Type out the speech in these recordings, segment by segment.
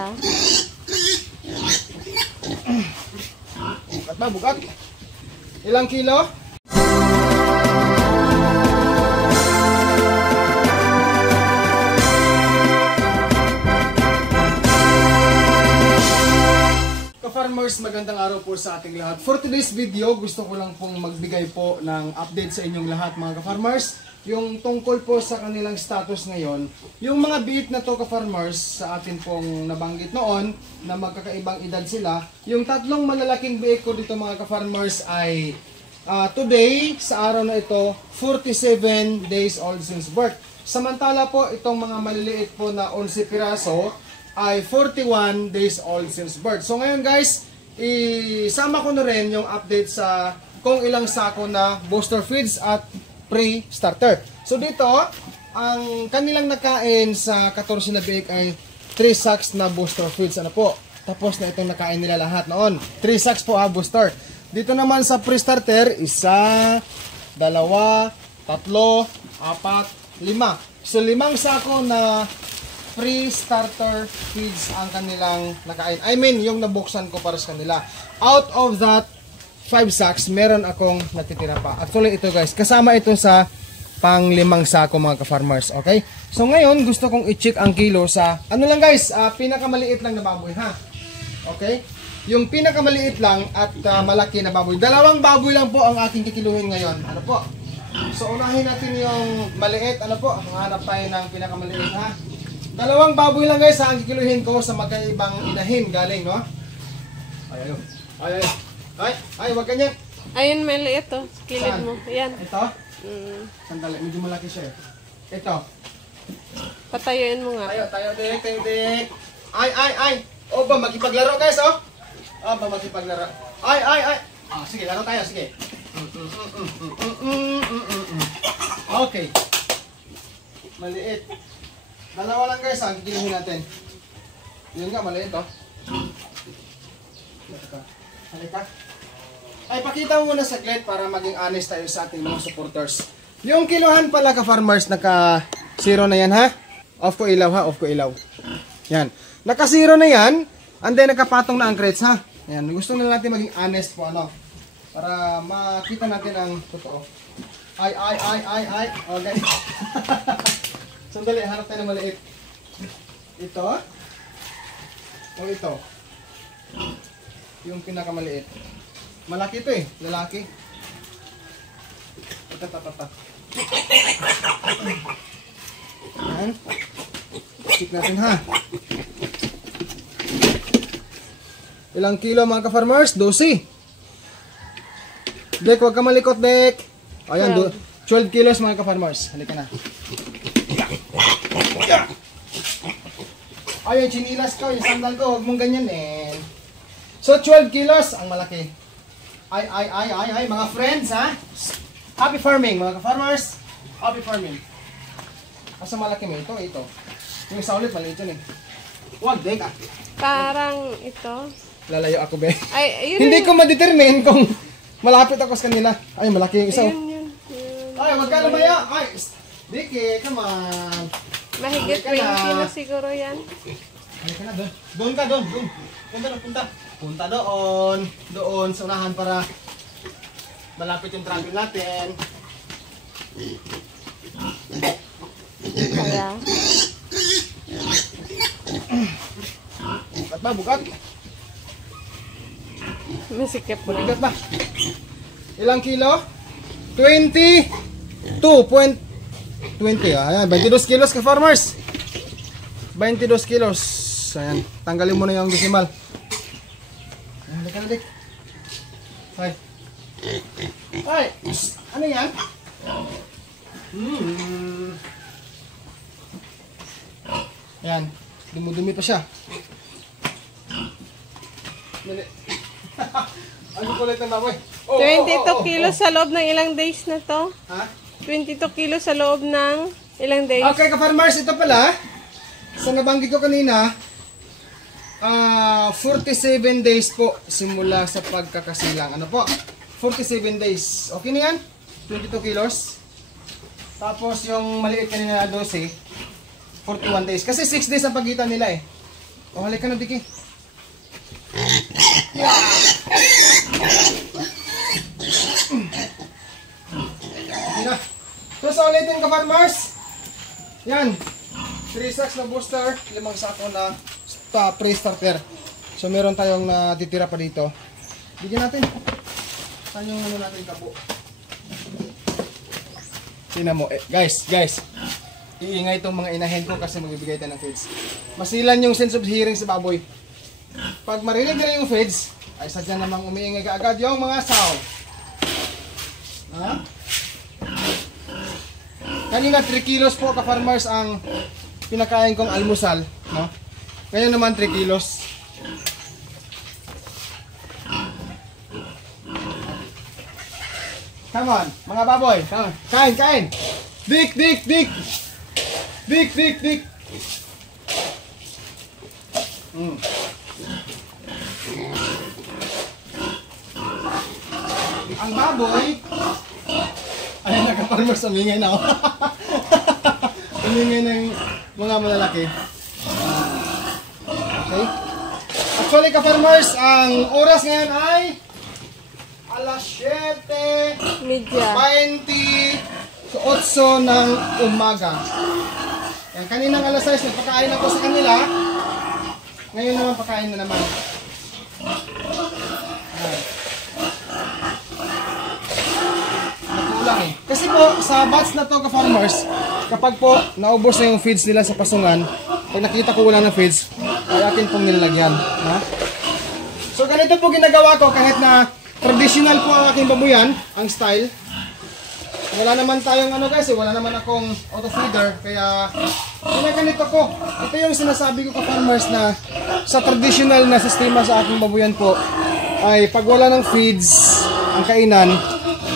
Kaya. Bukat ba? Bukat? Ilang kilo? Ka-farmers, magandang araw po sa ating lahat. For today's video, gusto ko lang pong magbigay po ng update sa inyong lahat mga ka-farmers. Yung tungkol po sa kanilang status ngayon. Yung mga biik na to ka-farmers, sa atin pong nabanggit noon na magkakaibang edad sila. Yung tatlong malalaking biik ko dito mga ka-farmers ay today, sa araw na ito, 47 days old since birth. Samantala po, itong mga maliliit po na 11 piraso ay 41 days old since birth. So ngayon guys, isama ko na rin yung update sa kung ilang sako na booster feeds at pre-starter. So dito, ang kanilang nakain sa 14 na biik ay 3 sacks na booster feeds. Ano po? Tapos na itong nakain nila lahat noon. 3 sacks po booster. Dito naman sa pre-starter, 1, 2, 3, 4, 5. So 5 sako na pre-starter feeds ang kanilang nakain. I mean, yung nabuksan ko para sa kanila. Out of that 5 sacks, meron akong natitira pa. Actually, ito guys, kasama ito sa pang 5 sako mga ka-farmers. Okay? So ngayon, gusto kong i-check ang kilo sa, ano lang guys, pinakamaliit lang na baboy ha. Okay? Yung pinakamaliit lang at malaki na baboy. 2 baboy lang po ang aking kikiluhin ngayon. Ano po? So unahin natin yung maliit. Ano po? Hanap tayo ng pinakamaliit ha. 2 baboy lang guys ang kikiluhin ko sa magkaibang inahin galing, no? Ay, wag ganyan. Ayun, maliit to. Kilid Saan? mo. Ayan. Ito? Sandali, medyo malaki siya. Ito. Patayuin mo nga. Tayo, dik. Ay. O ba, makipaglaro guys, oh? O ba, makipaglaro. Ay. Sige, laro tayo, sige. Okay. Maliit. 2 lang guys, ang kikiluhin natin. Yun nga, maliit, oh. Halika. Ay, pakita mo muna saglit para maging honest tayo sa ating mga supporters. Yung kiluhan pala ka-farmers, naka-0 na yan ha. Off ko ilaw ha, off ko ilaw. Yan. Naka-0 na yan, and then nakapatong na ang crates ha. Yan. Gusto na natin maging honest po ano. Para makita natin ang totoo. Ay. Okay. Sandali, hanap tayo ng maliit. Ito. O ito. Yung pinakamaliit. Malaki ito eh, lalaki. Ito. Ayan. Check natin ha. Ilang kilo mga ka-farmers? 12. Dek, huwag ka malikot, Dek. Ayan, 12 kilos mga ka-farmers. Halika na. Ayan, chinilas ko, yung sandal ko, huwag mong ganyan eh. So, 12 kilos ang malaki. Ay, mga friends, ha? Happy farming, mga ka-farmers. Happy farming. Asa malaki mo? Ito. Yung isa ulit, maliit yun eh. Huwag, Dek, ah. Parang ito. Lalayo ako, be. Ay, yun. Hindi ko ma-determine kung malapit ako sa kanila. Ay, malaki yung isa. Yun. Ay, wag ka lumaya. Ay, Diki, come on. Mahigit 20 na siguro yan. Halika na, doon. Punta doon sa unahan para malapit yung traffic natin. Kaya. Bukat. Masikip mo. Bukat ba? Ilang kilo? 22.20. Ayan, 22 kilos ka farmers. 22 kilos. Ayan, tanggalin mo na yung decimal. Halika na, Dik. Ay, ano yan? Ayan, dumi-dumi pa siya. Ano kulit na baboy? 22 kilos sa loob ng ilang days na to? Ha? 22 kilos sa loob ng ilang days? Okay, ka-farmers, ito pala. Sa nabanggit ko kanina, 47 days po simula sa pagkakasilang. Ano po? 47 days. Okay na yan? 22 kilos. Tapos yung maliit kanina na 12, 41 days. Kasi 6 days ang pagitan nila eh. O, halika na, Diki. Okay na. So, sa ulitin ka-farmers. Yan. 3 sacks na booster, 5 sako na pre-starter. So, meron tayong natitira pa dito. Bigyan natin. Saan yung ano natin kapo? Tingnan mo. Guys. Iingay itong mga inahin ko kasi magbibigay tayo ng feeds. Masilan yung sense of hearing sa baboy. Pag marinig na yung feeds, ay sadya namang umiingay ka agad yung mga sow. Ha? Kanina 3 kilos po ka-farmers ang pinakain kong almusal. No? Ngayon naman 3 kilos. Come on, mga baboy. Come on. Kain. Dik. Ang baboy, ay nagka-farmers, umingay na ako. Umingay ng mga malalaki. Okay. Actually ka-farmers, ang oras ngayon ay alas 7:28 ng umaga. Yan, kaninang alas 6 nagpakain ako sa kanila. Ngayon naman pakain na naman. Nakulang eh. Kasi po sa batch na to ka-farmers, kapag po naubos na yung feeds nila sa pasungan, pag nakita ko wala na feeds, ay akin pong nilalagyan. Ha? So ganito po ginagawa ko kahit na traditional po ang aking babuyan, ang style. Wala naman tayong ano guys, wala naman akong auto feeder, kaya ginaganito ko. Ito yung sinasabi ko ka-farmers na sa traditional na sistema sa aking babuyan po, ay pag wala ng feeds ang kainan,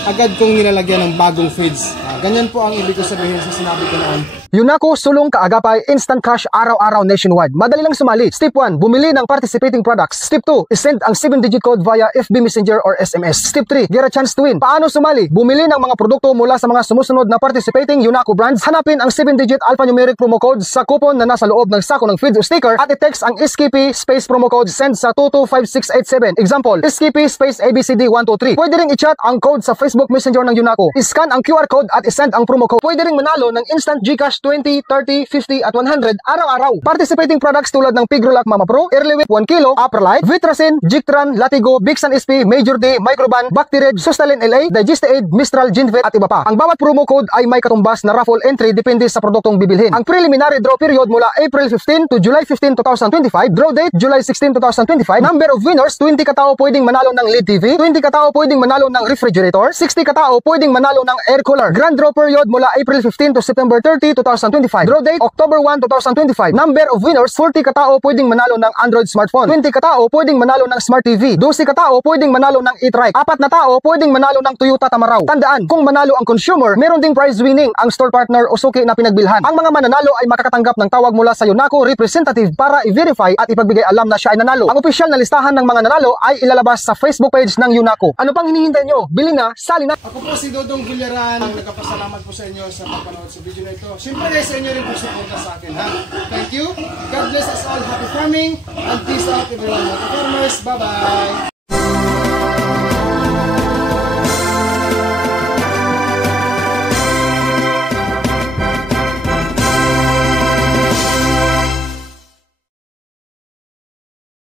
agad kong nilalagyan ng bagong feeds. Ganyan po ang ibig ko sabihin sa sinabi ko noon. UNACO, sulong kaagapay, instant cash araw-araw nationwide. Madali lang sumali. Step 1, bumili ng participating products. Step 2, isend ang 7-digit code via FB Messenger or SMS. Step 3, get a chance to win. Paano sumali? Bumili ng mga produkto mula sa mga sumusunod na participating UNACO brands. Hanapin ang 7-digit alphanumeric promo code sa coupon na nasa loob ng sako ng feeds o sticker at i-text ang SKP space promo code send sa 225687. Example, SKP space ABCD123. Pwede ring i-chat ang code sa Facebook Messenger ng UNACO. I-scan ang QR code at i-send ang promo code. Pwede ring manalo ng instant GCash 20, 30, 50 at 100 araw-araw. Participating products tulad ng Pigrolac Mama Pro, Early Whip 1 kilo, Uprolite, Vitracin, Jictran, Latigo, Bixan SP, Major D, Microban, Bactired, Sustalin LA, Digestaid, Mistral, Ginvet at iba pa. Ang bawat promo code ay may katumbas na raffle entry depende sa produktong bibilhin. Ang preliminary draw period mula April 15 to July 15, 2025, draw date July 16, 2025. Number of winners, 20 katao pwedeng manalo ng LED TV, 20 katao pwedeng manalo ng refrigerator, 60 katao pwedeng manalo ng air cooler. Grand draw period mula April 15 to September 30, 2025. Draw date October 1, 2025. Number of winners, 40 katao pwedeng manalo ng Android smartphone, 20 katao pwedeng manalo ng Smart TV, 12 katao pwedeng manalo ng e-trike, 4 na tao pwedeng manalo ng Toyota Tamaraw. Tandaan, kung manalo ang consumer, meron ding prize winning ang store partner o suki na pinagbilhan. Ang mga mananalo ay makakatanggap ng tawag mula sa UNACO representative para i-verify at ipagbigay alam na siya ay nanalo. Ang opisyal na listahan ng mga nanalo ay ilalabas sa Facebook page ng UNACO. Ano pang hinihintay nyo? Bili na, sali na! Ako po si Dodong Villaran, nagpapasalamat po sa inyo sa pagpanood sa video na ito. Siyempre guys, sa inyo rin po suporta sa akin, ha? Thank you. God bless us all. Happy farming and peace out everyone. Happy farmers. Bye-bye.